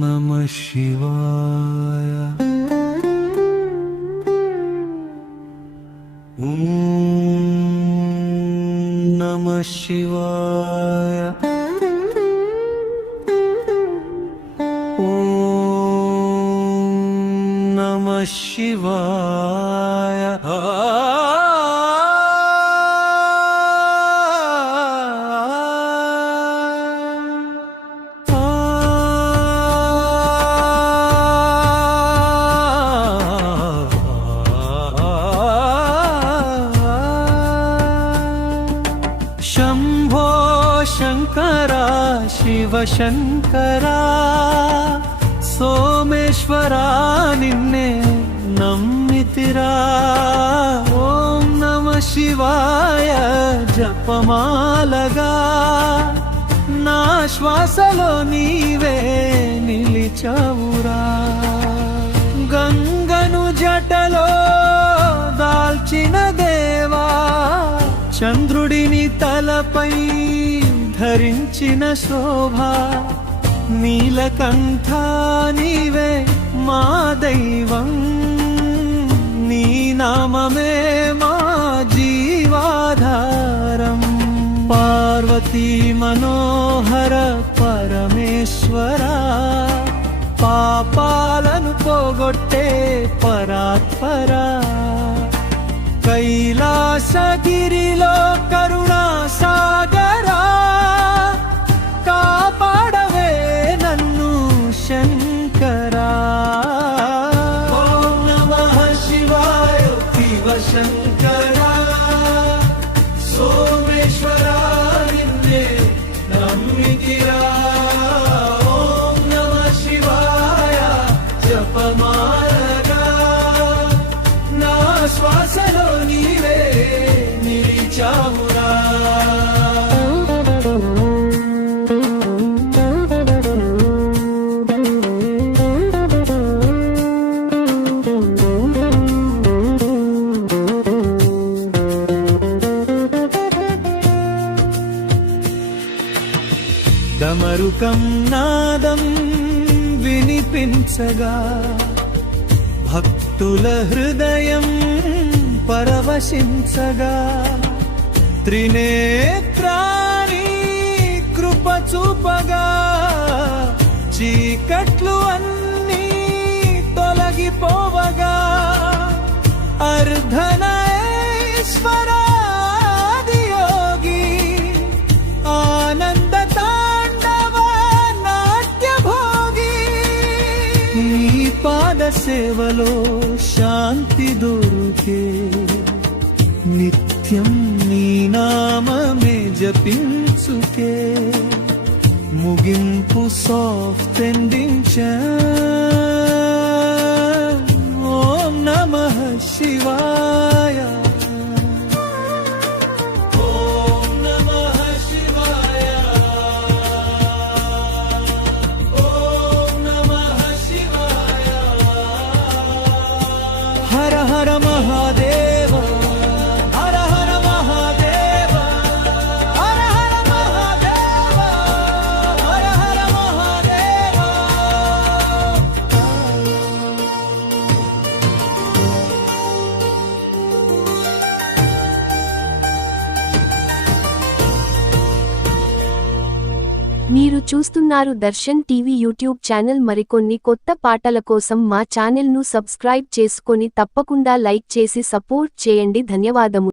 नमः शिवाय। नमः शिवाय। नमः शिवाय। शंभो शंकरा शिव शंकरा सोमेश्वरा निन्ने नम्मितिरा। ओम नमः शिवाय जपमालगा ना श्वासलो नीवे निलिचाవురా। गंगनु जटलो दाल्चिन देवा चंद्रुडिनि तलपै धरिंचिन शोभा। नीलकंठ नीवे मा दैवं नी नाममे मा जीवाधारं। पार्वती मनोहर परमेश्वरा पापाలను పోగొట్టే పరాత్పరా। कैलासगिरिलो करुणा सागरा कापाडवे नन्नु शंकरा। ओम नमः शिवाय शिव शंकरा सोमेश्वरा निन्ने नम्मितिरा। ओम नमः शिवाय जपमालगा ना श्वासलो नीवे निलिचाవురా। డమరుకం నాదం వినిపించగా భక్తుల హృదయం పరవశించగా। త్రినేత్రాని కృప చూపగా చీకట్లు అన్నీ తొలగిపోవగా। అర్ధనారీశ్వరాది యోగి ఆనంద తాండవ నాట్య భోగి। నీ పాద సేవలో శాంతి దొరికే నిత్యం నీ నామమే జపించుకే। ముగింపు సాఫ్ట్ ఎండింగ్ ఓం నమః శివాయ। ఓం నమః శివాయ। ఓం నమః శివాయ। హర హర మహాదేవ హర హర మహాదేవ హర హర మహాదేవ హర హర మహాదేవ। మీరు చూస్తున్నారు దర్శన్ టీవీ యూట్యూబ్ ఛానల్. మరికొన్ని కొత్త పాటల కోసం మా ఛానల్ ను సబ్స్క్రైబ్ చేసుకొని తప్పకుండా లైక్ చేసి సపోర్ట్ చేయండి. ధన్యవాదములు.